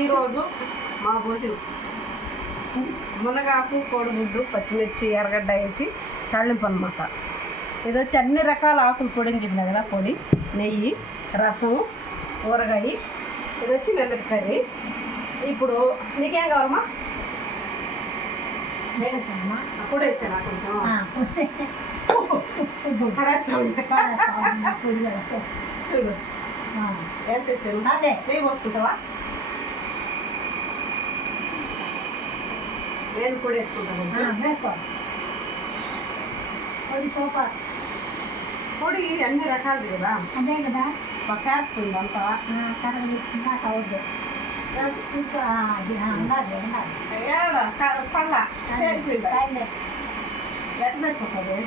ఈరోజు మా భోజనం మునగాకు కోడిగుడ్డు పచ్చిమిర్చి ఎర్రగడ్డ వేసి తాళింపు అనమాట. ఇది వచ్చి అన్ని రకాల ఆకులు పొడి అని చెప్పినా కదా, పొడి, నెయ్యి, రసం, ఊరగాయ. ఇది వచ్చి మెల్లటి కర్రీ. ఇప్పుడు నీకేం కావాలమ్మా? అప్పుడు వేసాను కొంచెం చూడు ఎంత వేసాను. నెయ్యి పోసుకుంటావా? నేను కూడా వేసుకుంటాను. పొడి అన్ని రకాలు కదా, అదే కదా, పక్కేస్తుంది అంతా. అవద్దు పళ్ళ తేరిపోయింది. ఎట్లా సరిపోతుంది?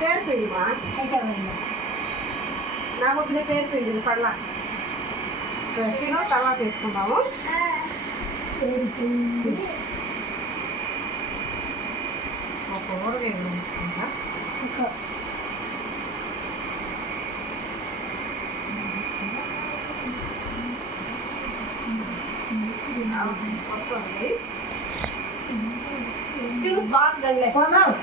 తేరిపోయిందిమా, నా వద్దునే తేరిపోయింది పళ్ళ. తర్వాత తీసుకుంటాము. ఒక ఊరగాయ తీసుకుంటా.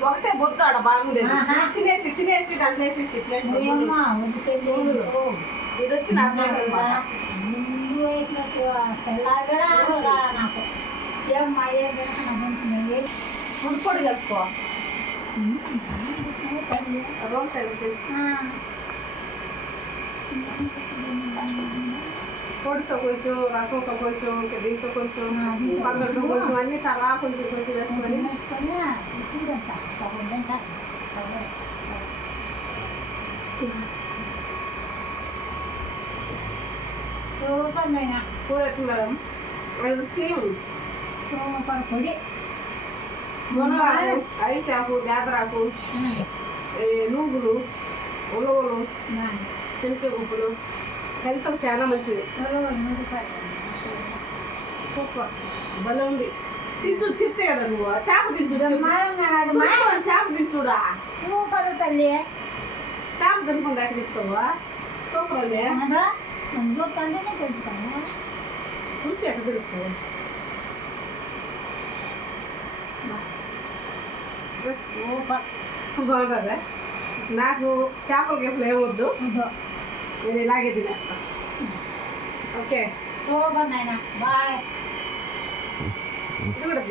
ఒకటే బొత్తు ఆడ బాగుండేది. తినేసి తినేసి దాంట్లో వేసేసి ఇది వచ్చి నాకు పొడి కలుపుకో. పొడితో కొంచెం, రసంతో కొంచెం, దీంతో కొంచెం, పచ్చడితో కొంచెం, అన్ని తలా కొంచెం కొంచెం వేసుకొని కూరట్టు మేడం. అది వచ్చి పొడి, మునగాకు, అరిచాకు, దేదరాకు, నూగులు, ఉలవలు, చెనికే గుప్పులు హెల్త్ చాలా మంచిది. సూపర్, భలే ఉంది. తించు చిత్తే కదా నువ్వు. చేప తించు, చేప తించుడా. సూపర్ తల్లి, చేప తినకుండా ఎక్కడ చెప్తావా? సూపర్ అండి. తెలుస్తాను చూసి ఎక్కడ తెలుస్తుంది. బాగుంటుందా? నాకు చేపల గేపులు ఏమొద్దు, నేను ఇలాగే తినేస్తాను. ఓకే, సూపర్ నాయనా, బాయ్. ఇది కూడా